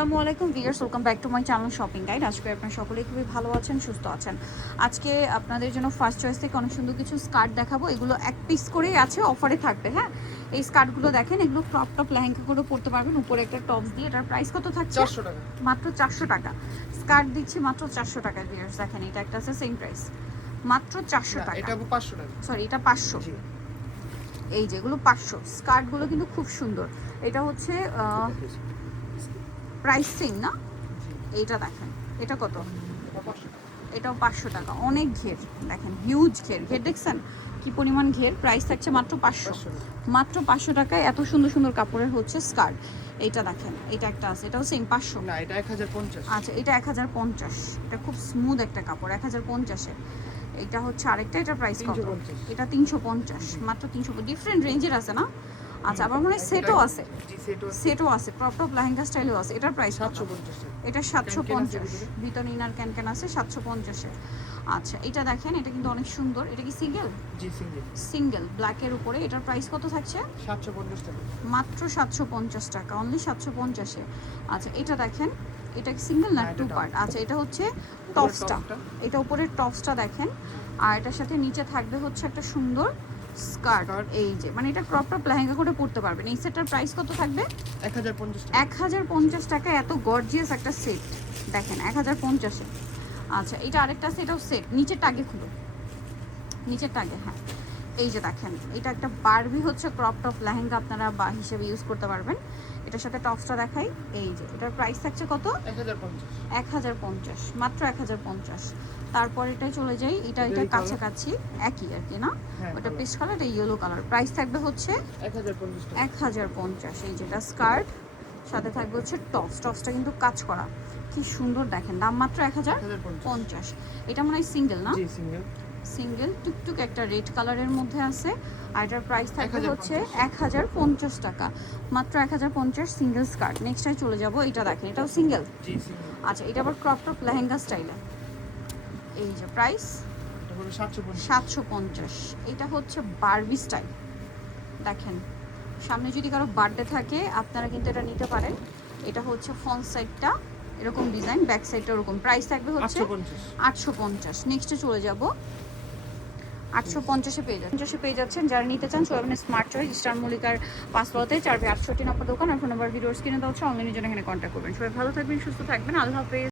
আসসালামু আলাইকুম viewers, welcome back to my channel shopping guide. আজকে আপনারা সকলেই খুবই ভালো আছেন, সুস্থ আছেন। আজকে আপনাদের জন্য ফার্স্ট চয়েস থেকে অনেক সুন্দর কিছু স্কার্ট দেখাবো। এগুলো এক পিস করেই আছে, অফারে থাকবে। হ্যাঁ, এই স্কার্টগুলো দেখেন, এগুলো ক্রপ টপ লেহেঙ্গা করে পরতে পারবেন, উপরে একটা টপস দিয়ে। এটার প্রাইস কত থাকছে? 400 টাকা। মাত্র 400 টাকা স্কার্ট দিচ্ছি, মাত্র 400 টাকা। ভিউয়ার্স দেখেন, এটা একটা আছে সেম প্রাইস, মাত্র 400 টাকা। এটা 500 টাকা, সরি এটা 500। এই যেগুলো 500 স্কার্টগুলো কিন্তু খুব সুন্দর। এটা হচ্ছে প্রাইস সেম না? এইটা দেখেন, এটা কত? এটাও 500 টাকা। অনেক ঘের দেখেন, হিউজ ঘের। ঘের দেখছেন কি পরিমাণ ঘের? প্রাইস থাকছে মাত্র 500। মাত্র 500 টাকায় এত সুন্দর সুন্দর কাপড়ের হচ্ছে স্কার্ট। এইটা দেখেন, এটা একটা আছে, এটাও সেম 500। না এটা 1050। আচ্ছা, এটা 1050। এটা খুব স্মুথ একটা কাপড়, 1050-এ। এটা হচ্ছে আরেকটা, এটার প্রাইস কত? এটা 350। মাত্র 300। ডিফারেন্ট রেঞ্জের আছে না? আচ্ছা, আবার মনে হয় সেটও আছে। সেটও আছে, ক্রপ টপ লেহেঙ্গা স্টাইলও আছে। এটার প্রাইস 750। এটা 750। ভিতরে ইনার ক্যান আছে 750-এ। আচ্ছা, এটা দেখেন, এটা কিন্তু অনেক সুন্দর। এটা কি সিঙ্গেল? জি সিঙ্গেল। সিঙ্গেল ব্ল্যাকের উপরে। এটার প্রাইস কত থাকছে? 750 টাকা। মাত্র 750 টাকা, অনলি 750-এ। আচ্ছা, এটা দেখেন, এটা সিঙ্গেল না টু পার্ট? আচ্ছা, এটা হচ্ছে টপসটা। এটা উপরের টপসটা দেখেন, আর এটার সাথে নিচে থাকবে হচ্ছে একটা সুন্দর স্কার্ট। এই যে মানে এটা ক্রপ টপ লেহেঙ্গা করে পরতে পারবেন। এই সেটটার প্রাইস কত থাকবে? 1050 টাকা। 1050 টাকা এত গর্জিয়াস একটা সেট দেখেন, 1050-এ। আচ্ছা, এটা আরেকটা আছে, এটাও সেট। নিচের টাগে খুলো, নিচের টাগে। হ্যাঁ, এই যে দেখেন, এটা একটা বারবি হচ্ছে ক্রপ টপ লেহেঙ্গা আপনারা বা হিসেবে ইউজ করতে পারবেন। এটার সাথে টপসটা দেখাই। এই যে এটার প্রাইস থাকছে কত? 1050। মাত্র 1050। তারপর এটাই চলে যাই, এটা কাছাকাছি একই আর কি না? ওটা পেস্ট কালার, এটা ইয়েলো কালার। প্রাইস থাকবে হচ্ছে 1050। এই যেটা স্কার্ট, সাথে থাকবে হচ্ছে টপস। টপসটা কিন্তু কাজ করা, কি সুন্দর দেখেন। দাম মাত্র 1050। এটা মনে হয় সিঙ্গেল না? জি সিঙ্গেল। সিঙ্গেল টুকটুক একটা রেড কালারের মধ্যে আছে। আর এটার প্রাইস থাকবে হচ্ছে 1050 টাকা। মাত্র 1050 সিঙ্গেল স্কার্ট। নেক্সটটাই চলে যাব, এটা দেখেন, এটাও সিঙ্গেল। জি সিঙ্গেল। আচ্ছা, এটা আবার ক্রপ টপ লেহেঙ্গা স্টাইলে। এই যে প্রাইস এটা হলো 750। এটা হচ্ছে বারবি স্টাইল। দেখেন, সামনে যদি কারো বার্থডে থাকে আপনারা কিন্তু এটা নিতে পারেন। এটা হচ্ছে ফ্রন্ট সাইডটা এরকম ডিজাইন, ব্যাক সাইডটা এরকম। প্রাইস থাকবে হচ্ছে 850। নেক্সটে চলে যাব, 850-এ পেয়ে যাচ্ছেন। যারা নিতে চান চলে যাবেন স্মার্ট চয়েস, স্টার মল্লিকার 5 68 নম্বর দোকান। আর ফোন নাম্বার ভিডিওর স্ক্রিনে দেওয়া হচ্ছে। অনলাইনের জন্য এখানে কন্ট্যাক্ট করবেন। সবাই ভালো থাকবেন, সুস্থ থাকবেন। আল্লাহ হাফেজ।